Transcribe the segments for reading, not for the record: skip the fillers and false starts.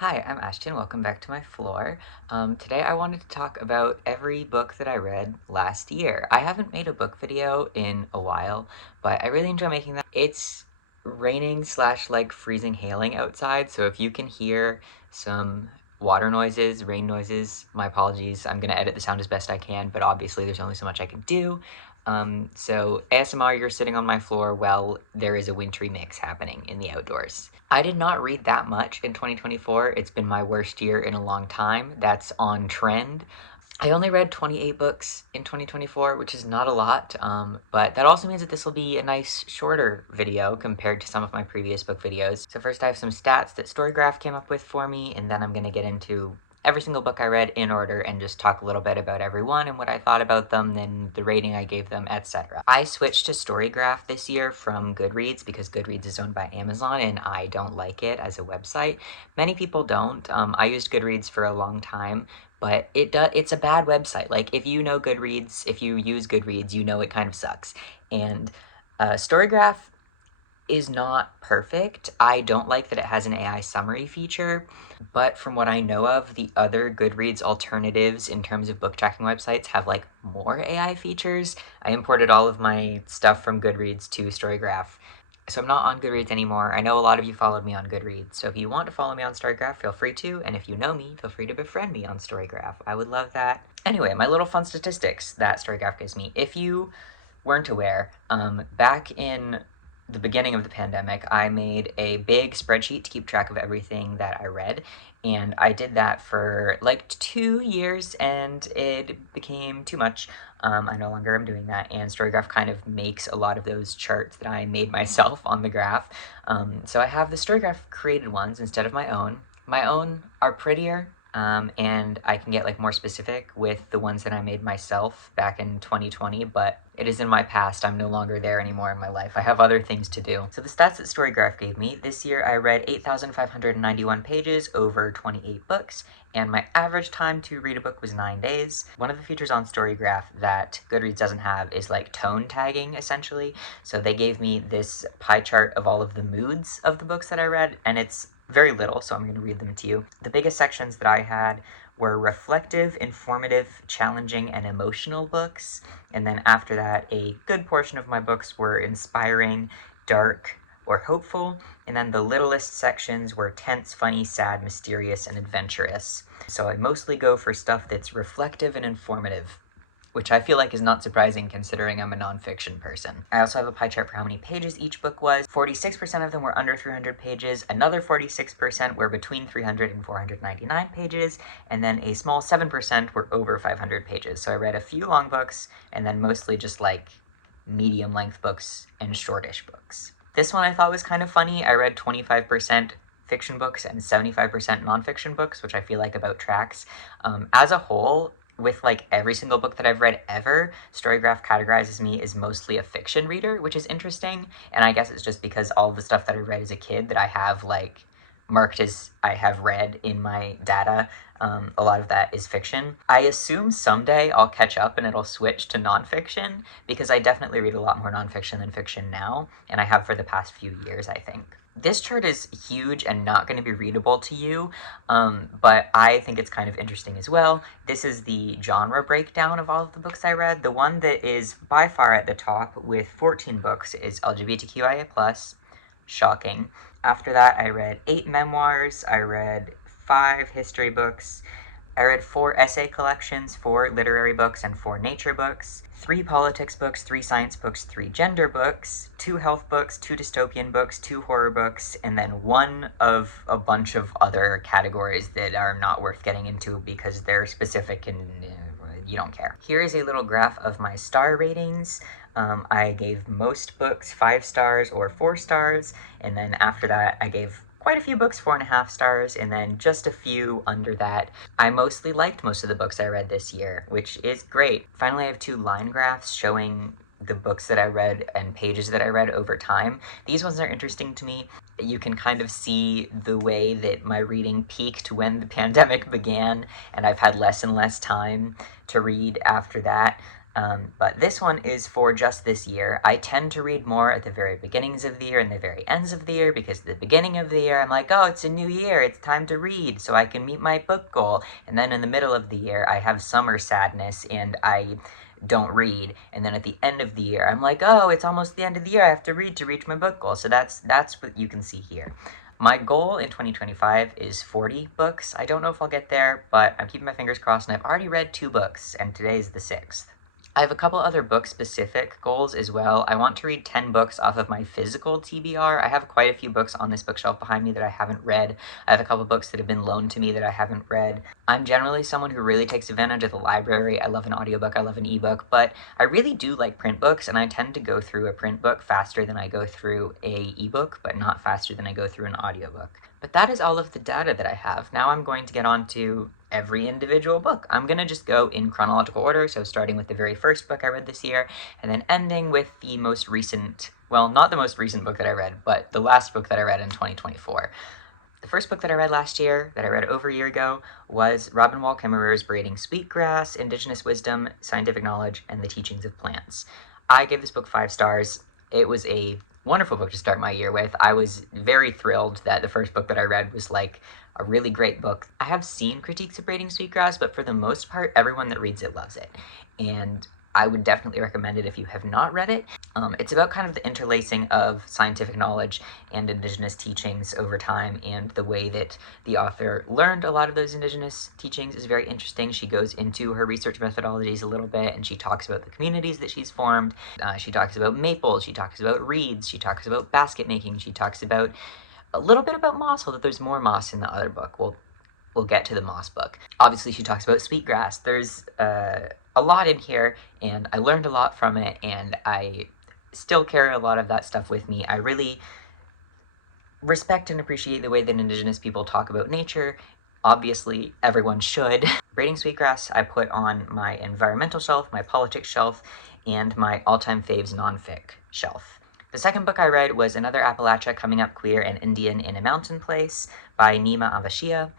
Hi, I'm Ashton. Welcome back to my floor. Today I wanted to talk about every book that I read last year. I haven't made a book video in a while, but I really enjoy making them. It's raining slash like freezing hailing outside, so if you can hear some water noises, rain noises, my apologies. I'm gonna edit the sound as best I can, but obviously there's only so much I can do. So ASMR, you're sitting on my floor while there is a wintry mix happening in the outdoors. I did not read that much in 2024. It's been my worst year in a long time. That's on trend. I only read 28 books in 2024, which is not a lot, but that also means that this will be a nice shorter video compared to some of my previous book videos. So first I have some stats that Storygraph came up with for me, and then I'm going to get into every single book I read in order and just talk a little bit about every one and what I thought about them, then the rating I gave them, etc. I switched to Storygraph this year from Goodreads because Goodreads is owned by Amazon and I don't like it as a website. Many people don't. I used Goodreads for a long time, but it's a bad website. Like, if you know Goodreads, if you use Goodreads, you know it kind of sucks. And Storygraph is not perfect. I don't like that it has an AI summary feature, but from what I know of, the other Goodreads alternatives in terms of book tracking websites have like more AI features. I imported all of my stuff from Goodreads to Storygraph, so I'm not on Goodreads anymore. I know a lot of you followed me on Goodreads, so if you want to follow me on Storygraph, feel free to, and if you know me, feel free to befriend me on Storygraph. I would love that. Anyway, my little fun statistics that Storygraph gives me. If you weren't aware, back in the beginning of the pandemic, I made a big spreadsheet to keep track of everything that I read, and I did that for like 2 years, and it became too much. I no longer am doing that, and Storygraph kind of makes a lot of those charts that I made myself on the graph. So I have the Storygraph created ones instead of my own. My own are prettier, and I can get like more specific with the ones that I made myself back in 2020, but it is in my past. I'm no longer there anymore in my life. I have other things to do. So the stats that Storygraph gave me, this year I read 8,591 pages over 28 books, and my average time to read a book was 9 days. One of the features on Storygraph that Goodreads doesn't have is like tone tagging, essentially. So they gave me this pie chart of all of the moods of the books that I read, and it's very little, so I'm going to read them to you. The biggest sections that I had were reflective, informative, challenging, and emotional books. And then after that, a good portion of my books were inspiring, dark, or hopeful. And then the littlest sections were tense, funny, sad, mysterious, and adventurous. So I mostly go for stuff that's reflective and informative, which I feel like is not surprising considering I'm a nonfiction person. I also have a pie chart for how many pages each book was. 46% of them were under 300 pages, another 46% were between 300 and 499 pages, and then a small 7% were over 500 pages. So I read a few long books, and then mostly just like medium-length books and shortish books. This one I thought was kind of funny. I read 25% fiction books and 75% nonfiction books, which I feel like about tracks. As a whole, with like every single book that I've read ever, Storygraph categorizes me as mostly a fiction reader, which is interesting, and I guess it's just because all the stuff that I read as a kid that I have like marked as I have read in my data, a lot of that is fiction. I assume someday I'll catch up and it'll switch to nonfiction, because I definitely read a lot more nonfiction than fiction now, and I have for the past few years, I think. This chart is huge and not going to be readable to you, but I think it's kind of interesting as well. This is the genre breakdown of all of the books I read. The one that is by far at the top with 14 books is LGBTQIA+. Shocking. After that, I read 8 memoirs, I read 5 history books, I read 4 essay collections, 4 literary books, and 4 nature books, 3 politics books, 3 science books, 3 gender books, 2 health books, 2 dystopian books, 2 horror books, and then 1 of a bunch of other categories that are not worth getting into because they're specific and you don't care. Here is a little graph of my star ratings. I gave most books 5 stars or 4 stars, and then after that I gave quite a few books 4.5 stars, and then just a few under that. I mostly liked most of the books I read this year, which is great. Finally, I have 2 line graphs showing the books that I read and pages that I read over time. These ones are interesting to me. You can kind of see the way that my reading peaked when the pandemic began, and I've had less and less time to read after that. But this one is for just this year. I tend to read more at the very beginnings of the year and the very ends of the year, because at the beginning of the year I'm like, oh, it's a new year, it's time to read so I can meet my book goal. And then in the middle of the year I have summer sadness and I don't read. And then at the end of the year I'm like, oh, it's almost the end of the year, I have to read to reach my book goal. So that's what you can see here. My goal in 2025 is 40 books. I don't know if I'll get there, but I'm keeping my fingers crossed, and I've already read 2 books, and today's the 6th. I have a couple other book-specific goals as well. I want to read 10 books off of my physical TBR. I have quite a few books on this bookshelf behind me that I haven't read. I have a couple books that have been loaned to me that I haven't read. I'm generally someone who really takes advantage of the library. I love an audiobook, I love an ebook, but I really do like print books, and I tend to go through a print book faster than I go through a ebook, but not faster than I go through an audiobook. But that is all of the data that I have. Now I'm going to get on to every individual book. I'm gonna just go in chronological order, so starting with the very first book I read this year, and then ending with the most recent, well, not the most recent book that I read, but the last book that I read in 2024. The first book that I read last year, that I read over a year ago, was Robin Wall Kimmerer's Braiding Sweetgrass, Indigenous Wisdom, Scientific Knowledge, and the Teachings of Plants. I gave this book 5 stars. It was a wonderful book to start my year with. I was very thrilled that the first book that I read was like a really great book. I have seen critiques of Braiding Sweetgrass, but for the most part, everyone that reads it loves it. And I would definitely recommend it if you have not read it. It's about kind of the interlacing of scientific knowledge and indigenous teachings over time, and the way that the author learned a lot of those indigenous teachings is very interesting. She goes into her research methodologies a little bit, and she talks about the communities that she's formed. She talks about maples, she talks about reeds, she talks about basket making, she talks about a little bit about moss, although there's more moss in the other book. We'll get to the moss book. Obviously, she talks about sweetgrass. There's a lot in here, and I learned a lot from it, and I still carry a lot of that stuff with me. I really respect and appreciate the way that Indigenous people talk about nature. Obviously, everyone should. Braiding Sweetgrass I put on my environmental shelf, my politics shelf, and my all-time faves non-fic shelf. The second book I read was Another Appalachia Coming Up Queer and Indian in a Mountain Place by Nima Avashia.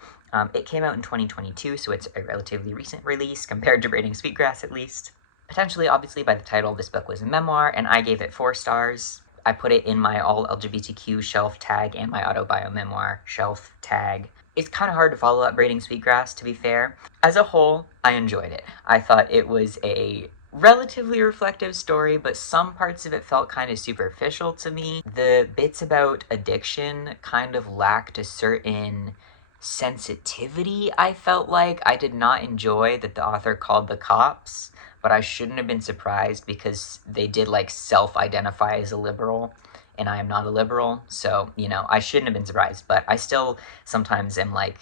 It came out in 2022, so it's a relatively recent release compared to Braiding Sweetgrass, at least. Potentially, obviously, by the title, this book was a memoir, and I gave it 4 stars. I put it in my all LGBTQ shelf tag and my autobio memoir shelf tag. It's kind of hard to follow up Braiding Sweetgrass, to be fair. As a whole, I enjoyed it. I thought it was a relatively reflective story, but some parts of it felt kind of superficial to me. The bits about addiction kind of lacked a certain sensitivity, I felt like. I did not enjoy that the author called the cops, but I shouldn't have been surprised because they did like self-identify as a liberal, and I am not a liberal, so, you know, I shouldn't have been surprised, but I still sometimes am like,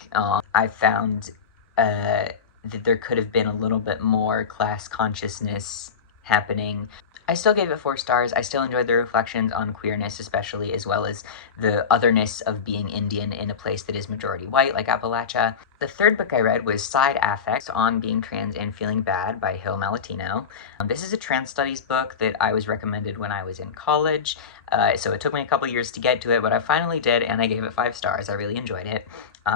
I found that there could have been a little bit more class consciousness happening. I still gave it 4 stars. I still enjoyed the reflections on queerness, especially, as well as the otherness of being Indian in a place that is majority white, like Appalachia. The third book I read was Side Affects on Being Trans and Feeling Bad by Hill Malatino. This is a trans studies book that I was recommended when I was in college, so it took me a couple years to get to it, but I finally did, and I gave it 5 stars. I really enjoyed it.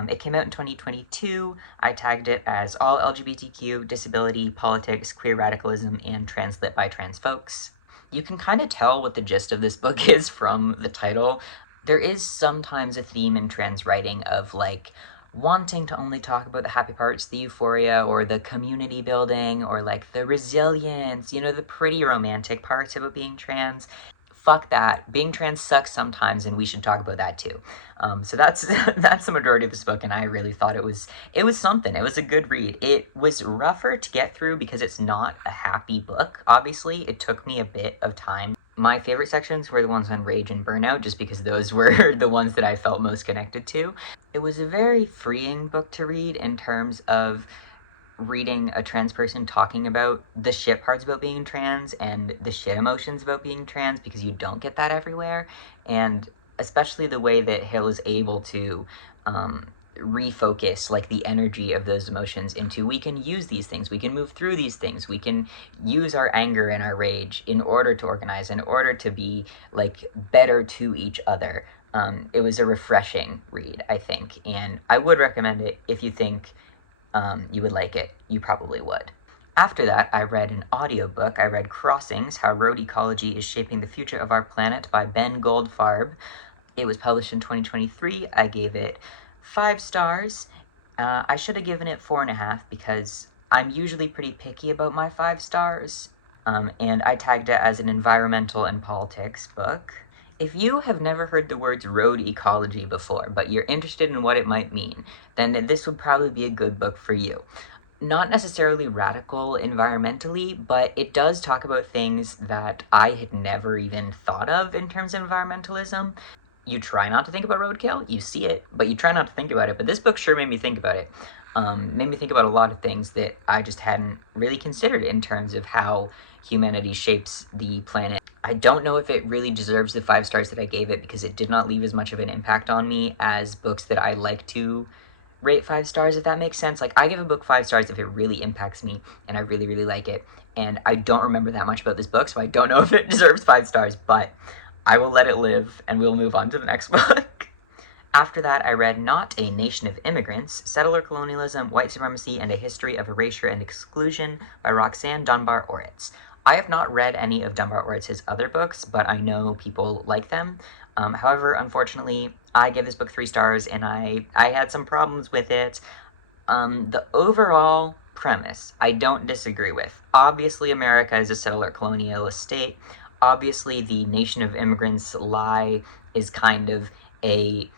It came out in 2022. I tagged it as all LGBTQ, disability, politics, queer radicalism, and translit by trans folks. You can kind of tell what the gist of this book is from the title. There is sometimes a theme in trans writing of, like, wanting to only talk about the happy parts, the euphoria, or the community building, or, like, the resilience, you know, the pretty romantic parts about being trans. Fuck that. Being trans sucks sometimes, and we should talk about that too. So that's the majority of this book, and I really thought it was something. It was a good read. It was rougher to get through because it's not a happy book, obviously. It took me a bit of time. My favorite sections were the ones on rage and burnout, just because those were the ones that I felt most connected to. It was a very freeing book to read in terms of reading a trans person talking about the shit parts about being trans and the shit emotions about being trans, because you don't get that everywhere, and especially the way that Hill is able to refocus, like, the energy of those emotions into, we can use these things, we can move through these things, we can use our anger and our rage in order to organize, in order to be, like, better to each other. It was a refreshing read, I think, and I would recommend it if you think you would like it. You probably would. After that, I read an audiobook. I read Crossings, How Road Ecology is Shaping the Future of Our Planet by Ben Goldfarb. It was published in 2023. I gave it 5 stars. I should have given it 4.5 because I'm usually pretty picky about my 5 stars. And I tagged it as an environmental and politics book. If you have never heard the words road ecology before, but you're interested in what it might mean, then this would probably be a good book for you. Not necessarily radical environmentally, but it does talk about things that I had never even thought of in terms of environmentalism. You try not to think about roadkill, you see it, but you try not to think about it. But this book sure made me think about it. Made me think about a lot of things that I just hadn't really considered in terms of how humanity shapes the planet. I don't know if it really deserves the 5 stars that I gave it because it did not leave as much of an impact on me as books that I like to rate 5 stars, if that makes sense. Like, I give a book 5 stars if it really impacts me and I really, really like it. And I don't remember that much about this book, so I don't know if it deserves 5 stars, but I will let it live and we'll move on to the next book. After that, I read Not a Nation of Immigrants, Settler Colonialism, White Supremacy, and a History of Erasure and Exclusion by Roxanne Dunbar-Oritz. I have not read any of Dunbar-Oritz's other books, but I know people like them. However, unfortunately, I gave this book 3 stars, and I had some problems with it. The overall premise, I don't disagree with. Obviously, America is a settler colonial state. Obviously, the Nation of Immigrants lie is kind of a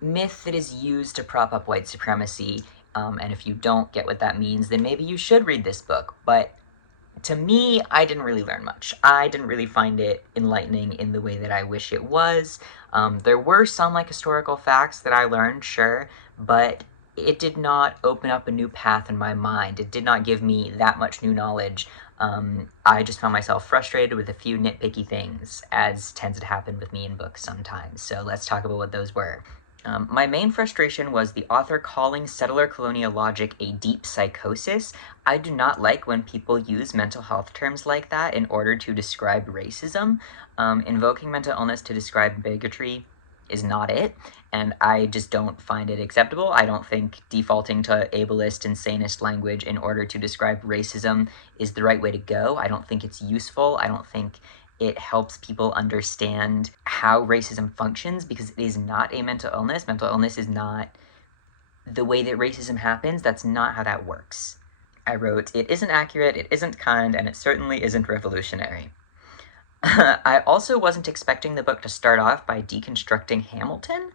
myth that is used to prop up white supremacy, and if you don't get what that means, then maybe you should read this book. But to me, I didn't really learn much. I didn't really find it enlightening in the way that I wish it was. There were some, like, historical facts that I learned, sure, but it did not open up a new path in my mind. It did not give me that much new knowledge. I just found myself frustrated with a few nitpicky things, as tends to happen with me in books sometimes. So let's talk about what those were. My main frustration was the author calling settler colonial logic a deep psychosis. I do not like when people use mental health terms like that in order to describe racism. Invoking mental illness to describe bigotry is not it, and I just don't find it acceptable. I don't think defaulting to ableist and sanist language in order to describe racism is the right way to go. I don't think it's useful. I don't think it helps people understand how racism functions, because it is not a mental illness. Mental illness is not the way that racism happens. That's not how that works. I wrote, it isn't accurate, it isn't kind, and it certainly isn't revolutionary. I also wasn't expecting the book to start off by deconstructing Hamilton.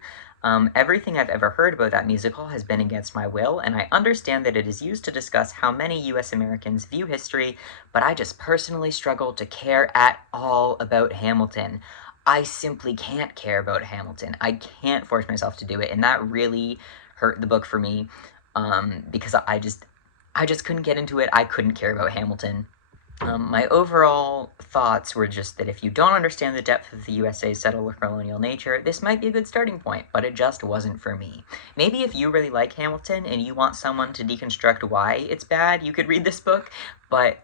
Everything I've ever heard about that musical has been against my will, and I understand that it is used to discuss how many US Americans view history, but I just personally struggle to care at all about Hamilton. I simply can't care about Hamilton. I can't force myself to do it, and that really hurt the book for me, because I just couldn't get into it. I couldn't care about Hamilton. My overall thoughts were just that if you don't understand the depth of the USA's settler colonial nature, this might be a good starting point, but it just wasn't for me. Maybe if you really like Hamilton and you want someone to deconstruct why it's bad, you could read this book, but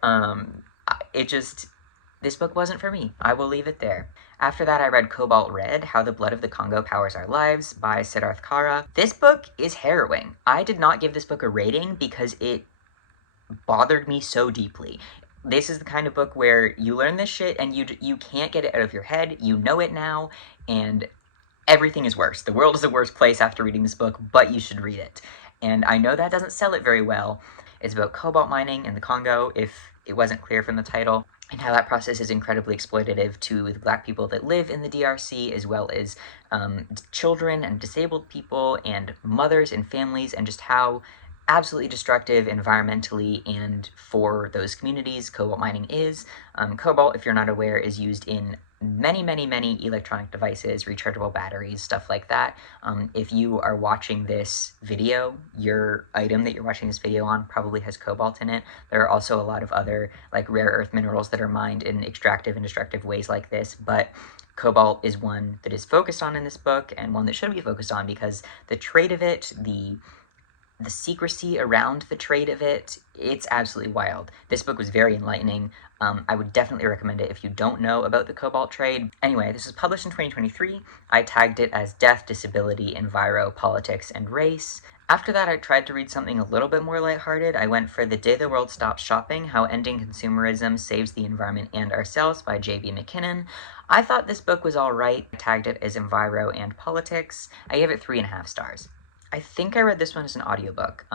this book wasn't for me. I will leave it there. After that, I read Cobalt Red, How the Blood of the Congo Powers Our Lives by Siddharth Kara. This book is harrowing. I did not give this book a rating because it bothered me so deeply. This is the kind of book where you learn this shit and you can't get it out of your head. You know it now, and everything is worse. The world is a worse place after reading this book, but you should read it. And I know that doesn't sell it very well. It's about cobalt mining in the Congo, if it wasn't clear from the title, and how that process is incredibly exploitative to the black people that live in the DRC, as well as children and disabled people and mothers and families, and just how absolutely destructive environmentally and for those communities cobalt mining is. Cobalt, if you're not aware, is used in many, many, many electronic devices, rechargeable batteries, stuff like that. If you are watching this video, your item that you're watching this video on probably has cobalt in it. There are also a lot of other, like, rare earth minerals that are mined in extractive and destructive ways like this, but cobalt is one that is focused on in this book, and one that should be focused on because the trade of it, the secrecy around the trade of it, it's absolutely wild. This book was very enlightening. I would definitely recommend it if you don't know about the cobalt trade. Anyway, this was published in 2023. I tagged it as Death, Disability, Enviro, Politics, and Race. After that, I tried to read something a little bit more lighthearted. I went for The Day the World Stops Shopping, How Ending Consumerism Saves the Environment and Ourselves by J.B. McKinnon. I thought this book was alright. I tagged it as Enviro and Politics. I gave it 3.5 stars. I think I read this one as an audiobook,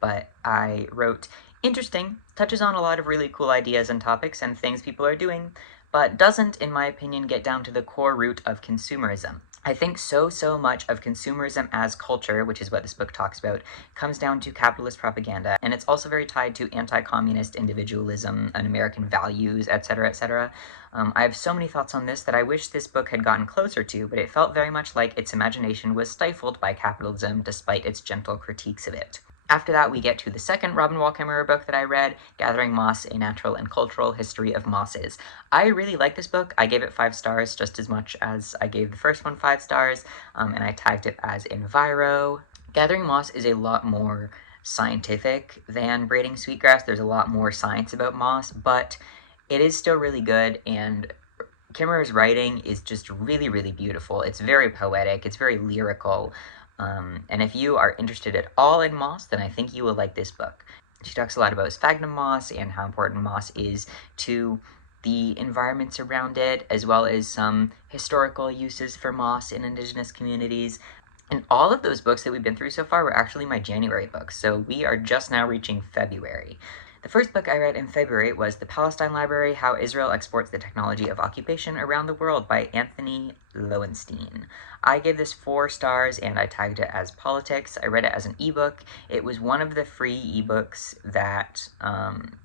but I wrote, interesting, touches on a lot of really cool ideas and topics and things people are doing, but doesn't, in my opinion, get down to the core root of consumerism. I think so much of consumerism as culture, which is what this book talks about, comes down to capitalist propaganda, and it's also very tied to anti-communist individualism and American values, etc., etc. I have so many thoughts on this that I wish this book had gotten closer to, but it felt very much like its imagination was stifled by capitalism despite its gentle critiques of it. After that, we get to the second Robin Wall Kimmerer book that I read, Gathering Moss, A Natural and Cultural History of Mosses. I really like this book. I gave it 5 stars, just as much as I gave the first one 5 stars, and I tagged it as Enviro. Gathering Moss is a lot more scientific than Braiding Sweetgrass. There's a lot more science about moss, but it is still really good, and Kimmerer's writing is just really, really beautiful. It's very poetic, it's very lyrical. And if you are interested at all in moss, then I think you will like this book. She talks a lot about sphagnum moss and how important moss is to the environments around it, as well as some historical uses for moss in indigenous communities. And all of those books that we've been through so far were actually my January books, so we are just now reaching February. The first book I read in February was The Palestine Library, How Israel Exports the Technology of Occupation Around the World by Anthony Lowenstein. I gave this 4 stars and I tagged it as Politics. I read it as an ebook. It was one of the free ebooks that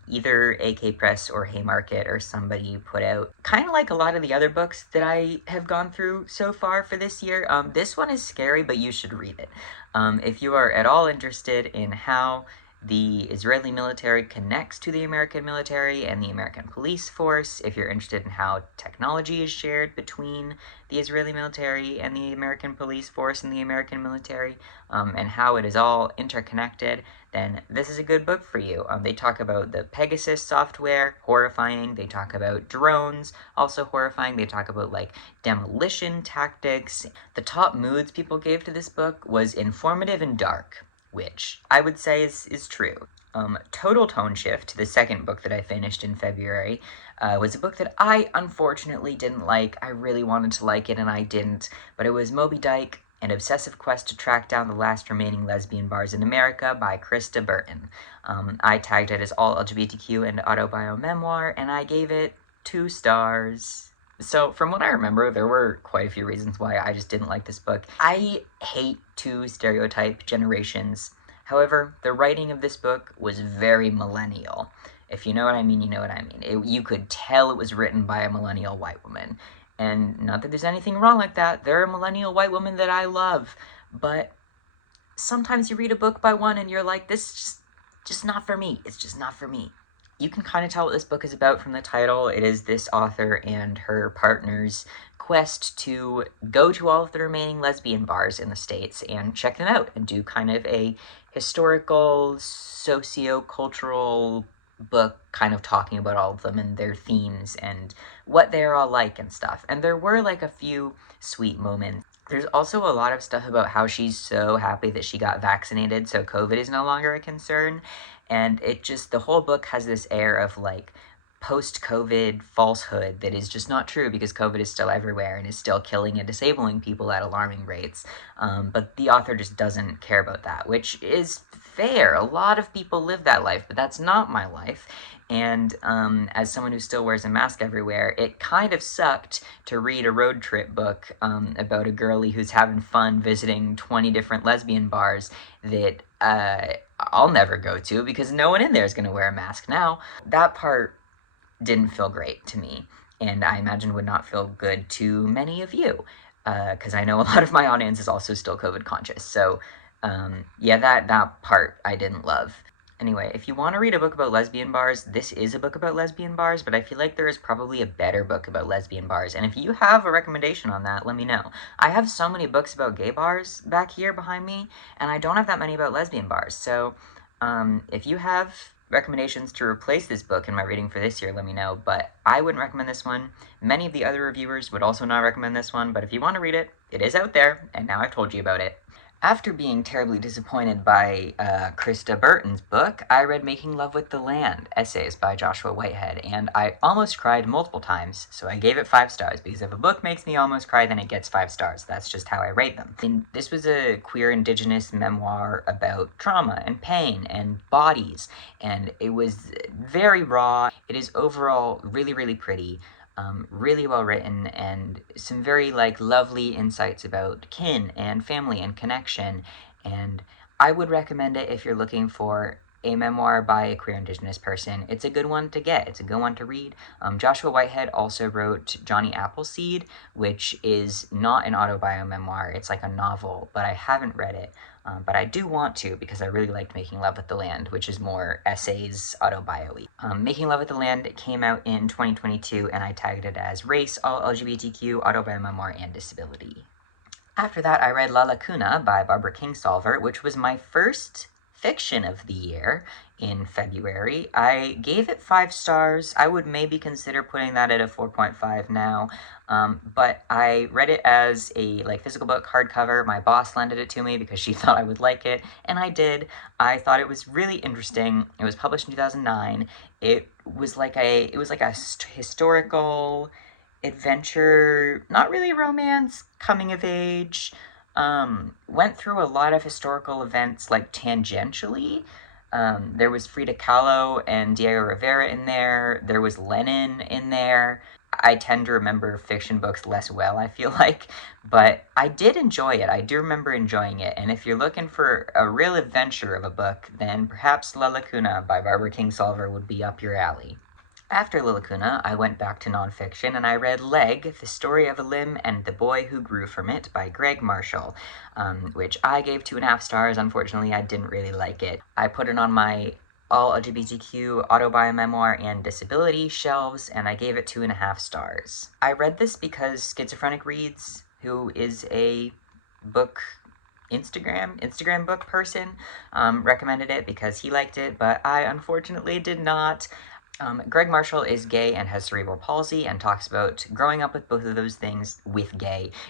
either AK Press or Haymarket or somebody put out. Kind of like a lot of the other books that I have gone through so far for this year. This one is scary, but you should read it. If you are at all interested in how the Israeli military connects to the American military and the American police force, if you're interested in how technology is shared between the Israeli military and the American police force and the American military, and how it is all interconnected, then this is a good book for you. They talk about the Pegasus software, horrifying. They talk about drones, also horrifying. They talk about, like, demolition tactics. The top moods people gave to this book was informative and dark, which I would say is true. Total Tone Shift, the second book that I finished in February, was a book that I unfortunately didn't like. I really wanted to like it and I didn't, but it was Moby Dyke, An Obsessive Quest to Track Down the Last Remaining Lesbian Bars in America by Krista Burton. I tagged it as all LGBTQ and autobiomemoir, and I gave it 2 stars. So, from what I remember, there were quite a few reasons why I just didn't like this book. I hate to stereotype generations. However, the writing of this book was very millennial. If you know what I mean, you know what I mean. You could tell it was written by a millennial white woman. And not that there's anything wrong like that. There are millennial white women that I love. But sometimes you read a book by one and you're like, this is just not for me. It's just not for me. You can kind of tell what this book is about from the title. It is this author and her partner's quest to go to all of the remaining lesbian bars in the States and check them out and do kind of a historical, socio-cultural book kind of talking about all of them and their themes and what they're all like and stuff. And there were like a few sweet moments. There's also a lot of stuff about how she's so happy that she got vaccinated, so COVID is no longer a concern. And it just, the whole book has this air of, like, post-COVID falsehood that is just not true because COVID is still everywhere and is still killing and disabling people at alarming rates. But the author just doesn't care about that, which is fair. A lot of people live that life, but that's not my life. And as someone who still wears a mask everywhere, it kind of sucked to read a road trip book about a girlie who's having fun visiting 20 different lesbian bars that I'll never go to because no one in there is going to wear a mask now. That part didn't feel great to me, and I imagine would not feel good to many of you, because I know a lot of my audience is also still COVID conscious. So, yeah, that part I didn't love. Anyway, if you want to read a book about lesbian bars, this is a book about lesbian bars, but I feel like there is probably a better book about lesbian bars, and if you have a recommendation on that, let me know. I have so many books about gay bars back here behind me, and I don't have that many about lesbian bars, so if you have recommendations to replace this book in my reading for this year, let me know, but I wouldn't recommend this one. Many of the other reviewers would also not recommend this one, but if you want to read it, it is out there, and now I've told you about it. After being terribly disappointed by Krista Burton's book, I read Making Love with the Land, Essays by Joshua Whitehead, and I almost cried multiple times, so I gave it 5 stars, because if a book makes me almost cry, then it gets 5 stars. That's just how I rate them. And this was a queer Indigenous memoir about trauma and pain and bodies, and it was very raw. It is overall really, really pretty. Really well written, and some very lovely insights about kin and family and connection, and I would recommend it if you're looking for a memoir by a queer Indigenous person. It's a good one to get. It's a good one to read. Joshua Whitehead also wrote Johnny Appleseed, which is not an autobio memoir. It's like a novel, but I haven't read it. But I do want to, because I really liked Making Love with the Land, which is more essays, autobio-y. Making Love with the Land came out in 2022, and I tagged it as Race, All LGBTQ, Autobio Memoir, and Disability. After that, I read La Lacuna by Barbara Kingsolver, which was my first fiction of the year in February. I gave it 5 stars. I would maybe consider putting that at a 4.5 now, but I read it as a physical book, hardcover. My boss lended it to me because she thought I would like it, and I did. I thought it was really interesting. It was published in 2009. It was like a historical adventure, not really romance, coming of age. Went through a lot of historical events tangentially. There was Frida Kahlo and Diego Rivera in there. There was Lenin in there. I tend to remember fiction books less well, I feel like, but I did enjoy it. I do remember enjoying it, and if you're looking for a real adventure of a book, then perhaps La Lacuna by Barbara Kingsolver would be up your alley. After La Lacuna, I went back to nonfiction and I read Leg, The Story of a Limb and the Boy Who Grew From It by Greg Marshall, which I gave 2.5 stars. Unfortunately, I didn't really like it. I put it on my all LGBTQ autobio memoir and disability shelves, and I gave it 2.5 stars. I read this because Schizophrenic Reads, who is a book Instagram book person, recommended it because he liked it, but I unfortunately did not. Greg Marshall is gay and has cerebral palsy and talks about growing up with both of those things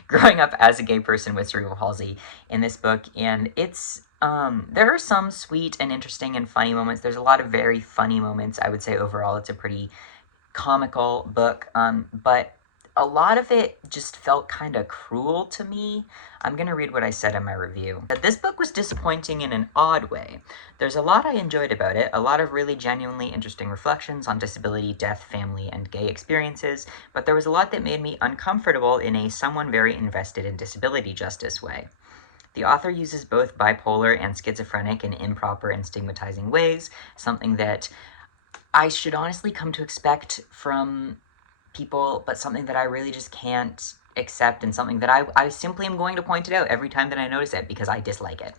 growing up as a gay person with cerebral palsy in this book, and it's, there are some sweet and interesting and funny moments. There's a lot of very funny moments. I would say overall it's a pretty comical book, but a lot of it just felt kind of cruel to me. I'm gonna read what I said in my review. But this book was disappointing in an odd way. There's a lot I enjoyed about it, a lot of really genuinely interesting reflections on disability, death, family, and gay experiences, but there was a lot that made me uncomfortable in a someone very invested in disability justice way. The author uses both bipolar and schizophrenic in improper and stigmatizing ways, something that I should honestly come to expect from people, but something that I really just can't accept, and something that I simply am going to point it out every time that I notice it because I dislike it.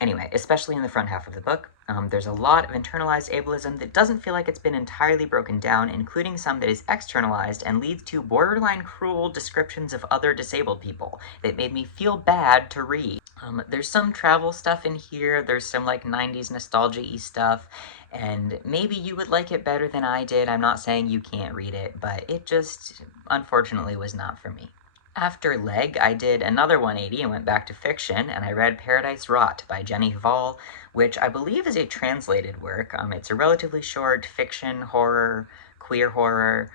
Anyway, especially in the front half of the book, there's a lot of internalized ableism that doesn't feel like it's been entirely broken down, including some that is externalized and leads to borderline cruel descriptions of other disabled people that made me feel bad to read. There's some travel stuff in here, there's some 90s nostalgia-y stuff, and maybe you would like it better than I did. I'm not saying you can't read it, but it just, unfortunately, was not for me. After Leg, I did another 180 and went back to fiction, and I read Paradise Rot by Jenny Hval, which I believe is a translated work. It's a relatively short fiction horror, queer horror,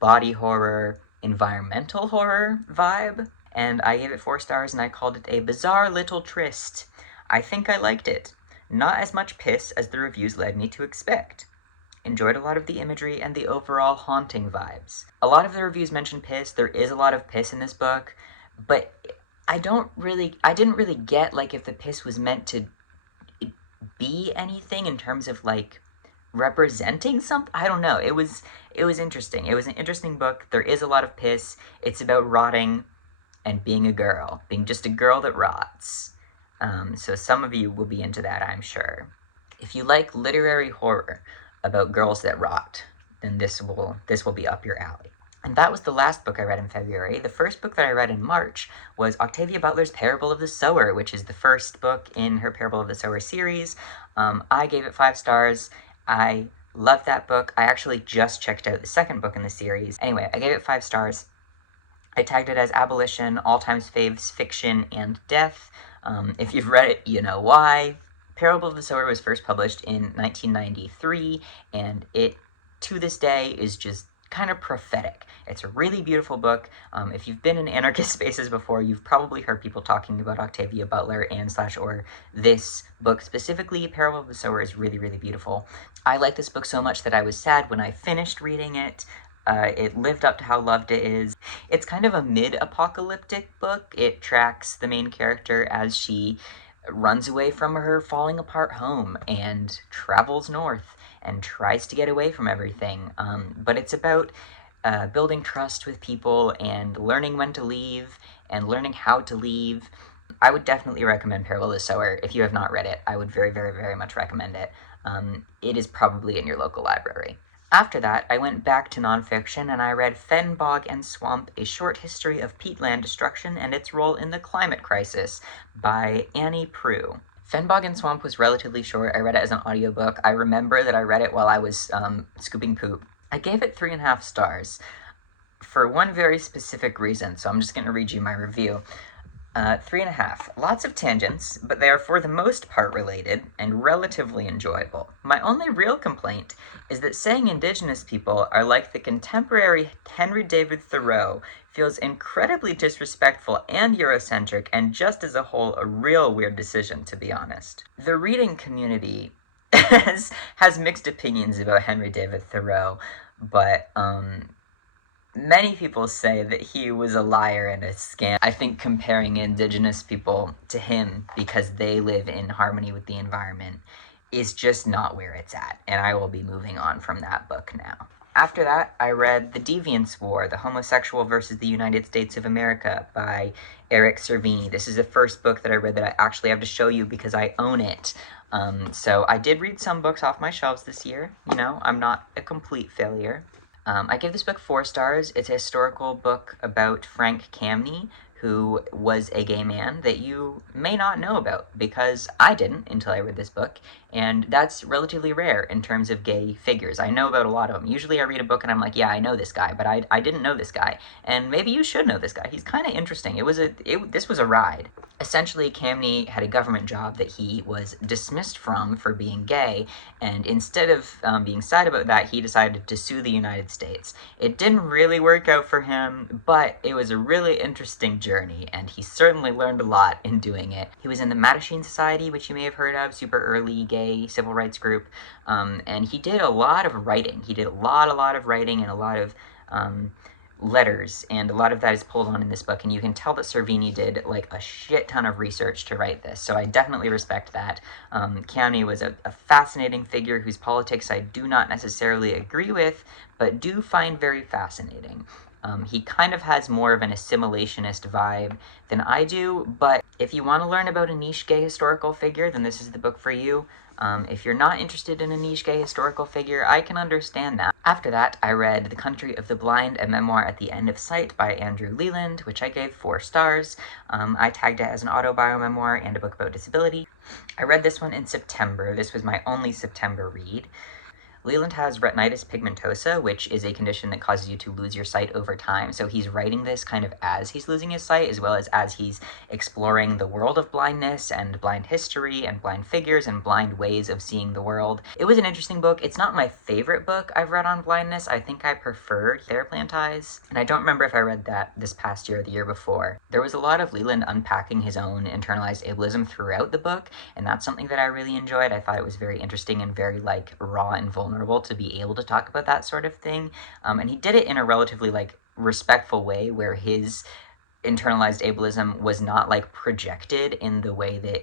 body horror, environmental horror vibe, and I gave it 4 stars and I called it a bizarre little tryst. I think I liked it. Not as much piss as the reviews led me to expect. Enjoyed a lot of the imagery and the overall haunting vibes. A lot of the reviews mention piss. There is a lot of piss in this book, but I didn't really get if the piss was meant to be anything in terms of representing something. I don't know. It was interesting. It was an interesting book. There is a lot of piss. It's about rotting and being a girl, being just a girl that rots. So some of you will be into that, I'm sure. If you like literary horror about girls that rot, then this will be up your alley. And that was the last book I read in February. The first book that I read in March was Octavia Butler's Parable of the Sower, which is the first book in her Parable of the Sower series. I gave it 5 stars. I love that book. I actually just checked out the second book in the series. Anyway, I gave it 5 stars. I tagged it as abolition, all times faves, fiction, and death. If you've read it, you know why. Parable of the Sower was first published in 1993, and it, to this day, is just kind of prophetic. It's a really beautiful book. If you've been in anarchist spaces before, you've probably heard people talking about Octavia Butler and or this book specifically. Parable of the Sower is really, really beautiful. I like this book so much that I was sad when I finished reading it. It lived up to how loved it is. It's kind of a mid-apocalyptic book. It tracks the main character as she runs away from her falling apart home and travels north and tries to get away from everything. But it's about building trust with people and learning when to leave and learning how to leave. I would definitely recommend Parable of the Sower. If you have not read it, I would very, very, very much recommend it. It is probably in your local library. After that, I went back to nonfiction and I read Fen, Bog, and Swamp, A Short History of Peatland Destruction and Its Role in the Climate Crisis by Annie Proulx. Fen, Bog, and Swamp was relatively short. I read it as an audiobook. I remember that I read it while I was scooping poop. I gave it 3.5 stars for one very specific reason, so I'm just going to read you my review. 3.5. Lots of tangents, but they are for the most part related and relatively enjoyable. My only real complaint is that saying Indigenous people are like the contemporary Henry David Thoreau feels incredibly disrespectful and Eurocentric, and just as a whole a real weird decision, to be honest. The reading community has mixed opinions about Henry David Thoreau, but many people say that he was a liar and a scam. I think comparing Indigenous people to him because they live in harmony with the environment is just not where it's at, and I will be moving on from that book now. After that, I read The Deviance War, The Homosexual versus the United States of America by Eric Cervini. This is the first book that I read that I actually have to show you because I own it. So I did read some books off my shelves this year. You know, I'm not a complete failure. I give this book 4 stars. It's a historical book about Frank Camney, who was a gay man that you may not know about, because I didn't until I read this book, and that's relatively rare in terms of gay figures. I know about a lot of them. Usually I read a book and I'm like, yeah, I know this guy, but I didn't know this guy, and maybe you should know this guy. He's kind of interesting. This was a ride. Essentially, Camney had a government job that he was dismissed from for being gay, and instead of being sad about that, he decided to sue the United States. It didn't really work out for him, but it was a really interesting journey, and he certainly learned a lot in doing it. He was in the Mattachine Society, which you may have heard of, super early gay civil rights group, and he did a lot of writing. He did a lot of writing and a lot of letters, and a lot of that is pulled on in this book, and you can tell that Cervini did like a shit ton of research to write this, so I definitely respect that. Camney was a fascinating figure whose politics I do not necessarily agree with, but do find very fascinating. He kind of has more of an assimilationist vibe than I do, but if you want to learn about a niche gay historical figure, then this is the book for you. If you're not interested in a niche gay historical figure, I can understand that. After that, I read The Country of the Blind, a memoir at the end of sight by Andrew Leland, which I gave 4 stars. I tagged it as an autobiomemoir and a book about disability. I read this one in September. This was my only September read. Leland has retinitis pigmentosa, which is a condition that causes you to lose your sight over time. So he's writing this kind of as he's losing his sight, as well as he's exploring the world of blindness and blind history and blind figures and blind ways of seeing the world. It was an interesting book. It's not my favorite book I've read on blindness. I think I preferred Theraplant Eyes, and I don't remember if I read that this past year or the year before. There was a lot of Leland unpacking his own internalized ableism throughout the book, and that's something that I really enjoyed. I thought it was very interesting and very like raw and vulnerable to be able to talk about that sort of thing, and he did it in a relatively like respectful way, where his internalized ableism was not like projected in the way that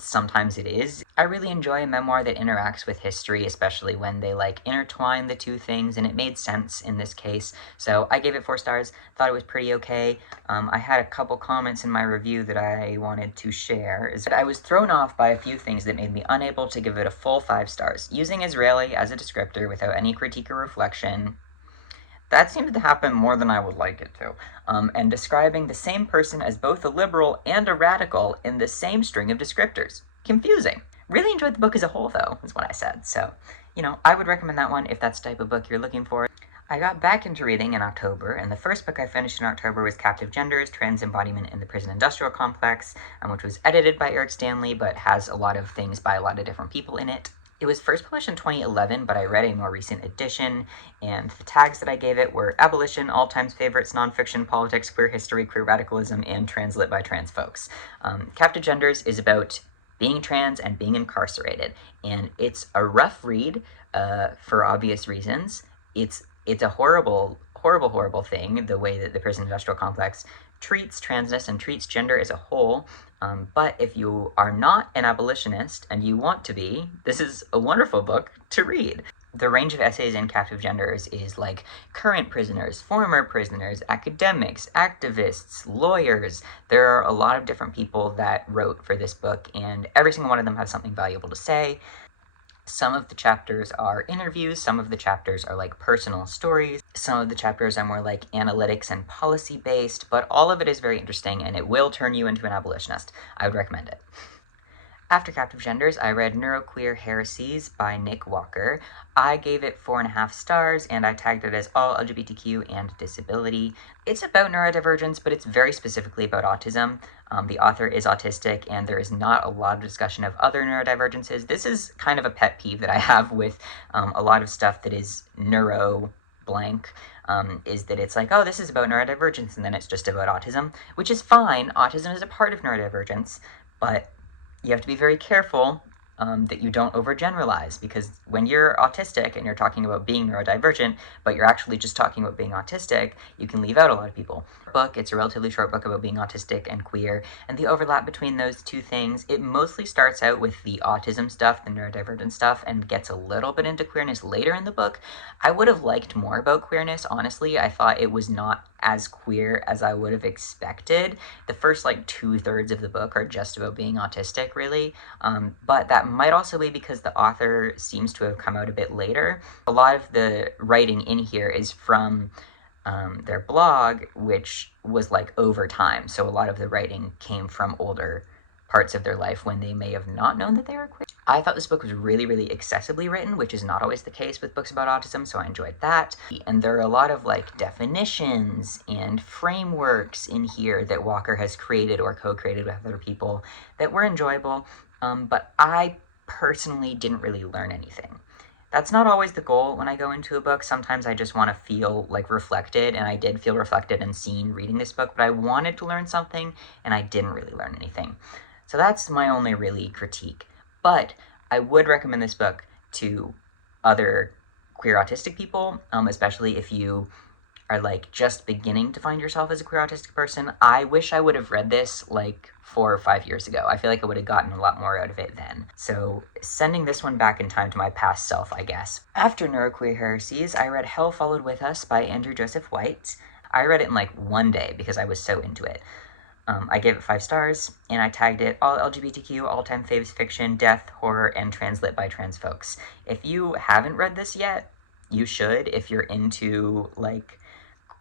sometimes it is. I really enjoy a memoir that interacts with history, especially when they like intertwine the two things, and it made sense in this case. So I gave it 4 stars, thought it was pretty okay. I had a couple comments in my review that I wanted to share. I was thrown off by a few things that made me unable to give it a full 5 stars. Using Israeli as a descriptor without any critique or reflection, that seems to happen more than I would like it to. And describing the same person as both a liberal and a radical in the same string of descriptors. Confusing. Really enjoyed the book as a whole, though, is what I said. So, I would recommend that one if that's the type of book you're looking for. I got back into reading in October, and the first book I finished in October was Captive Genders, Trans Embodiment in the Prison Industrial Complex, which was edited by Eric Stanley, but has a lot of things by a lot of different people in it. It was first published in 2011, but I read a more recent edition, and the tags that I gave it were abolition, all-time favorites, nonfiction, politics, queer history, queer radicalism, and translit by trans folks. Captive Genders is about being trans and being incarcerated, and it's a rough read for obvious reasons. It's a horrible thing, the way that the prison industrial complex treats transness and treats gender as a whole. But if you are not an abolitionist and you want to be, this is a wonderful book to read. The range of essays in Captive Genders is like current prisoners, former prisoners, academics, activists, lawyers. There are a lot of different people that wrote for this book, and every single one of them has something valuable to say. Some of the chapters are interviews, some of the chapters are like personal stories, some of the chapters are more like analytics and policy based, but all of it is very interesting and it will turn you into an abolitionist. I would recommend it. After Captive Genders, I read Neuroqueer Heresies by Nick Walker. I gave it 4.5 stars, and I tagged it as all LGBTQ and disability. It's about neurodivergence, but it's very specifically about autism. The author is autistic, and there is not a lot of discussion of other neurodivergences. This is kind of a pet peeve that I have with a lot of stuff that is neuro blank, is that it's like, oh, this is about neurodivergence, and then it's just about autism, which is fine. Autism is a part of neurodivergence, but you have to be very careful that you don't overgeneralize, because when you're autistic and you're talking about being neurodivergent, but you're actually just talking about being autistic, you can leave out a lot of people. It's a relatively short book about being autistic and queer, and the overlap between those two things, it mostly starts out with the autism stuff, the neurodivergent stuff, and gets a little bit into queerness later in the book. I would have liked more about queerness, honestly. I thought it was not as queer as I would have expected. The first, 2/3 of the book are just about being autistic, really, but that might also be because the author seems to have come out a bit later. A lot of the writing in here is from their blog, which was over time, so a lot of the writing came from older parts of their life when they may have not known that they were queer. I thought this book was really, really accessibly written, which is not always the case with books about autism, so I enjoyed that. And there are a lot of definitions and frameworks in here that Walker has created or co-created with other people that were enjoyable, but I personally didn't really learn anything. That's not always the goal when I go into a book. Sometimes I just want to feel reflected, and I did feel reflected and seen reading this book, but I wanted to learn something, and I didn't really learn anything. So that's my only really critique. But I would recommend this book to other queer autistic people, especially if you are just beginning to find yourself as a queer autistic person. I wish I would have read this 4 or 5 years ago. I feel like I would have gotten a lot more out of it then. So sending this one back in time to my past self, I guess. After Neuroqueer Heresies, I read Hell Followed With Us by Andrew Joseph White. I read it in one day because I was so into it. I gave it 5 stars, and I tagged it all LGBTQ, all-time faves fiction, death, horror, and translit by trans folks. If you haven't read this yet, you should if you're into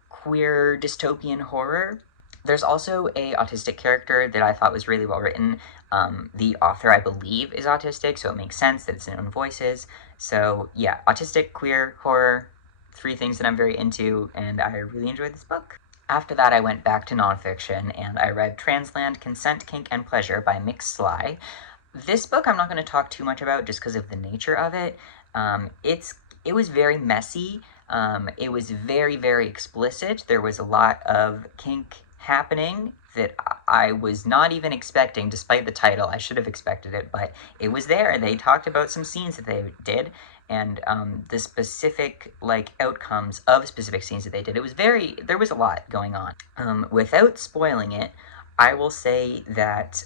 queer dystopian horror. There's also a autistic character that I thought was really well written. The author, I believe, is autistic, so it makes sense that it's in own voices. So yeah, autistic, queer, horror, 3 things that I'm very into, and I really enjoyed this book. After that, I went back to nonfiction, and I read Transland, Consent, Kink, and Pleasure by Mick Sly. This book I'm not going to talk too much about just because of the nature of it. It was very messy. It was very, very explicit. There was a lot of kink happening that I was not even expecting, despite the title. I should have expected it, but it was there. They talked about some scenes that they did, and the specific outcomes of specific scenes that they did. There was a lot going on. Without spoiling it, I will say that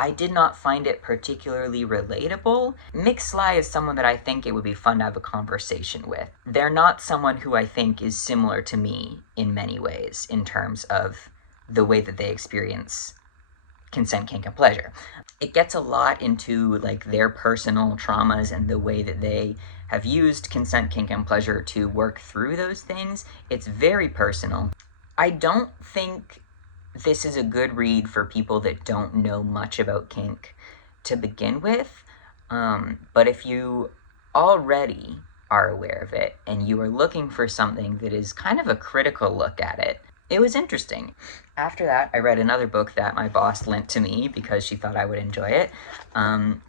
I did not find it particularly relatable. Mick Sly is someone that I think it would be fun to have a conversation with. They're not someone who I think is similar to me in many ways in terms of the way that they experience consent, kink, and pleasure. It gets a lot into like their personal traumas and the way that they have used consent, kink, and pleasure to work through those things. It's very personal. I don't think this is a good read for people that don't know much about kink to begin with, but if you already are aware of it and you are looking for something that is kind of a critical look at it, it was interesting. After that, I read another book that my boss lent to me because she thought I would enjoy it.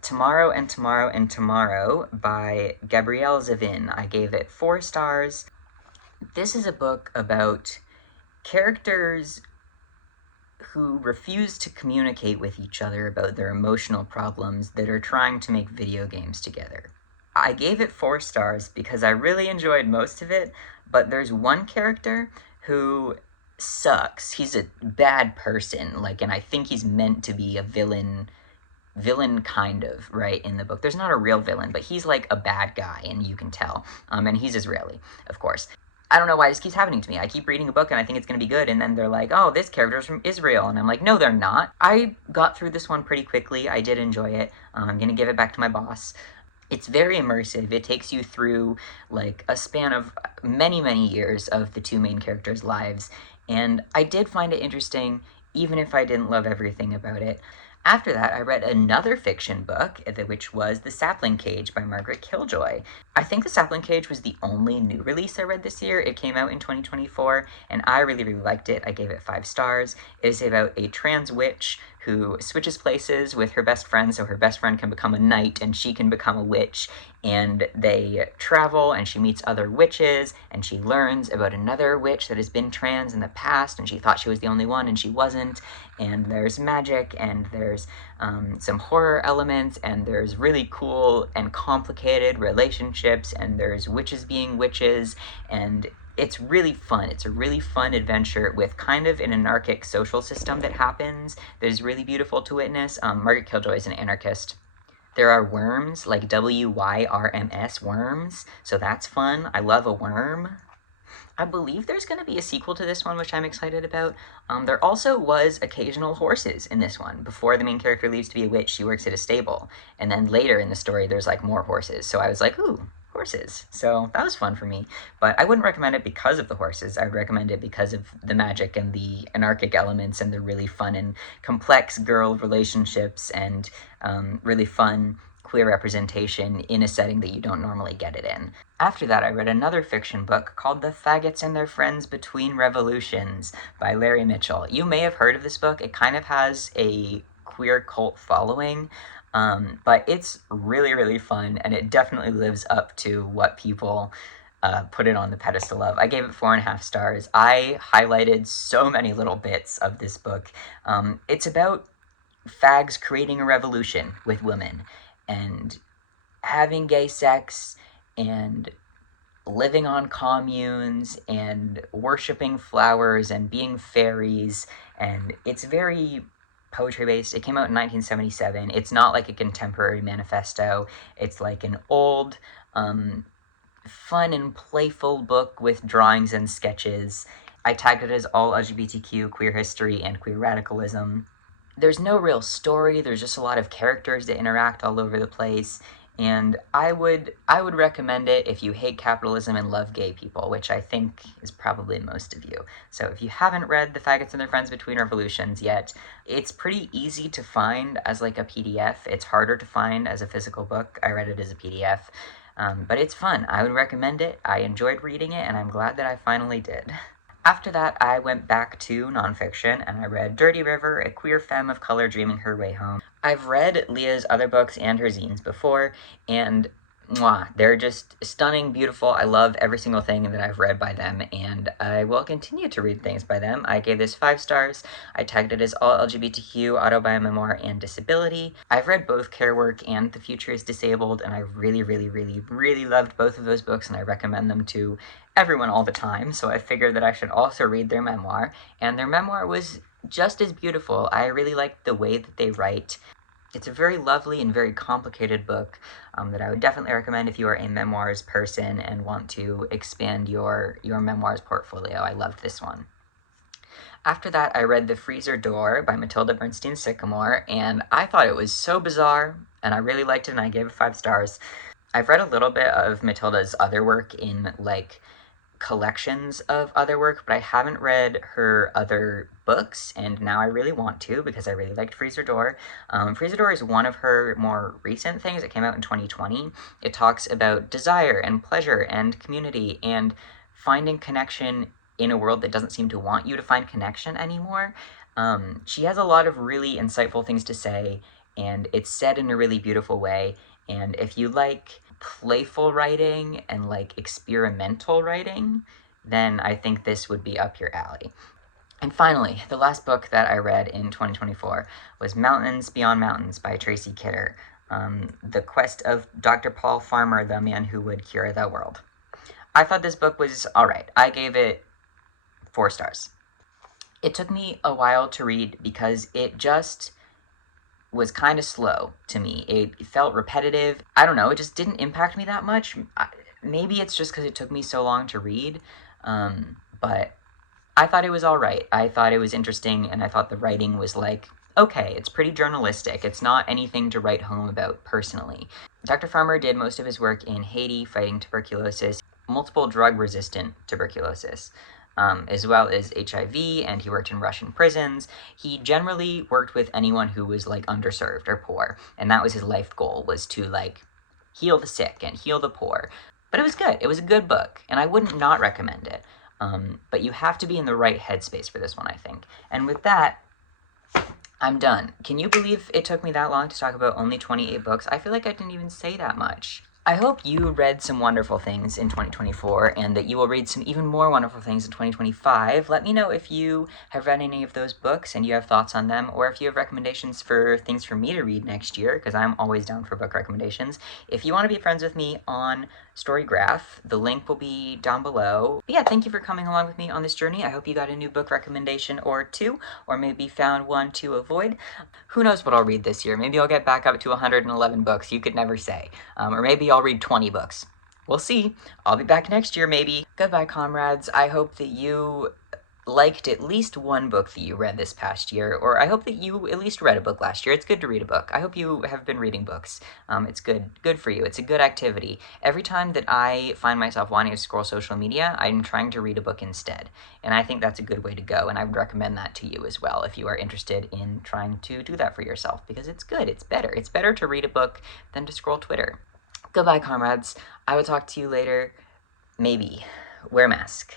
Tomorrow and Tomorrow and Tomorrow by Gabrielle Zavin. I gave it 4 stars. This is a book about characters who refuse to communicate with each other about their emotional problems that are trying to make video games together. I gave it 4 stars because I really enjoyed most of it, but there's one character who sucks. He's a bad person, like, and I think he's meant to be a villain kind of, right, in the book. There's not a real villain, but he's like a bad guy, and you can tell. And he's Israeli, of course. I don't know why this keeps happening to me. I keep reading a book and I think it's going to be good, and then they're like, oh, this character's from Israel, and I'm like, no, they're not. I got through this one pretty quickly. I did enjoy it. I'm going to give it back to my boss. It's very immersive. It takes you through, like, a span of many, many years of the 2 main characters' lives, and I did find it interesting, even if I didn't love everything about it. After that, I read another fiction book, which was The Sapling Cage by Margaret Killjoy. I think The Sapling Cage was the only new release I read this year. It came out in 2024, and I really, really liked it. I gave it 5 stars. It is about a trans witch who switches places with her best friend, so her best friend can become a knight and she can become a witch, and they travel and she meets other witches and she learns about another witch that has been trans in the past, and she thought she was the only one and she wasn't, and there's magic and there's some horror elements and there's really cool and complicated relationships and there's witches being witches, and it's really fun. It's a really fun adventure with kind of an anarchic social system that happens that is really beautiful to witness. Margaret Killjoy is an anarchist. There are worms, like WYRMS worms, so that's fun. I love a worm. I believe there's going to be a sequel to this one, which I'm excited about. There also was occasional horses in this one. Before the main character leaves to be a witch, she works at a stable, and then later in the story, there's like more horses. So I was like, ooh, horses. So that was fun for me, but I wouldn't recommend it because of the horses. I would recommend it because of the magic and the anarchic elements and the really fun and complex girl relationships and really fun queer representation in a setting that you don't normally get it in. After that, I read another fiction book called The Faggots and Their Friends Between Revolutions by Larry Mitchell. You may have heard of this book. It kind of has a queer cult following, but it's really, really fun, and it definitely lives up to what people put it on the pedestal of. I gave it 4.5 stars. I highlighted so many little bits of this book. It's about fags creating a revolution with women, and having gay sex, and living on communes, and worshipping flowers, and being fairies, and it's very poetry-based. It came out in 1977. It's not like a contemporary manifesto. It's like an old, fun and playful book with drawings and sketches. I tagged it as all LGBTQ, queer history, and queer radicalism. There's no real story. There's just a lot of characters that interact all over the place, and I would recommend it if you hate capitalism and love gay people, which I think is probably most of you. So if you haven't read The Faggots and Their Friends Between Revolutions yet, it's pretty easy to find as like a PDF. It's harder to find as a physical book. I read it as a PDF, but it's fun. I would recommend it. I enjoyed reading it, and I'm glad that I finally did. After that, I went back to nonfiction, and I read Dirty River, a queer femme of color dreaming her way home. I've read Leah's other books and her zines before, and mwah, they're just stunning, beautiful. I love every single thing that I've read by them, and I will continue to read things by them. I gave this 5 stars. I tagged it as all LGBTQ, autobiomemoir, and disability. I've read both Care Work and The Future is Disabled, and I really, really, really, really loved both of those books, and I recommend them to everyone all the time, so I figured that I should also read their memoir, and their memoir was just as beautiful. I really liked the way that they write. It's a very lovely and very complicated book that I would definitely recommend if you are a memoirs person and want to expand your memoirs portfolio. I loved this one. After that, I read The Freezer Door by Matilda Bernstein Sycamore, and I thought it was so bizarre, and I really liked it, and I gave it 5 stars. I've read a little bit of Matilda's other work in, like, collections of other work, but I haven't read her other books, and now I really want to because I really liked Freezer Door. Freezer Door is one of her more recent things. It came out in 2020. It talks about desire and pleasure and community and finding connection in a world that doesn't seem to want you to find connection anymore. She has a lot of really insightful things to say, and it's said in a really beautiful way. And if you like playful writing and like experimental writing, then I think this would be up your alley. And finally, the last book that I read in 2024 was Mountains Beyond Mountains by Tracy Kidder, The Quest of Dr. Paul Farmer, the Man Who Would Cure the World. I thought this book was alright. I gave it 4 stars. It took me a while to read because it just was kind of slow to me. It felt repetitive. I don't know, it just didn't impact me that much. Maybe it's just because it took me so long to read, but I thought it was alright. I thought it was interesting, and I thought the writing was like, okay, it's pretty journalistic. It's not anything to write home about personally. Dr. Farmer did most of his work in Haiti fighting tuberculosis, multiple drug-resistant tuberculosis, as well as HIV, and he worked in Russian prisons. He generally worked with anyone who was, like, underserved or poor, and that was his life goal, was to, like, heal the sick and heal the poor. But it was good. It was a good book, and I wouldn't not recommend it. But you have to be in the right headspace for this one, I think. And with that, I'm done. Can you believe it took me that long to talk about only 28 books? I feel like I didn't even say that much. I hope you read some wonderful things in 2024 and that you will read some even more wonderful things in 2025. Let me know if you have read any of those books and you have thoughts on them, or if you have recommendations for things for me to read next year, because I'm always down for book recommendations. If you want to be friends with me on Storygraph, the link will be down below. But yeah, thank you for coming along with me on this journey. I hope you got a new book recommendation or 2, or maybe found one to avoid. Who knows what I'll read this year? Maybe I'll get back up to 111 books. You could never say. Or maybe I'll read 20 books. We'll see. I'll be back next year, maybe. Goodbye, comrades. I hope that you liked at least one book that you read this past year, or I hope that you at least read a book last year. It's good to read a book. I hope you have been reading books. It's good for you. It's a good activity. Every time that I find myself wanting to scroll social media, I'm trying to read a book instead, and I think that's a good way to go, and I would recommend that to you as well if you are interested in trying to do that for yourself, because it's good. It's better. It's better to read a book than to scroll Twitter. Goodbye, comrades. I will talk to you later. Maybe. Wear a mask.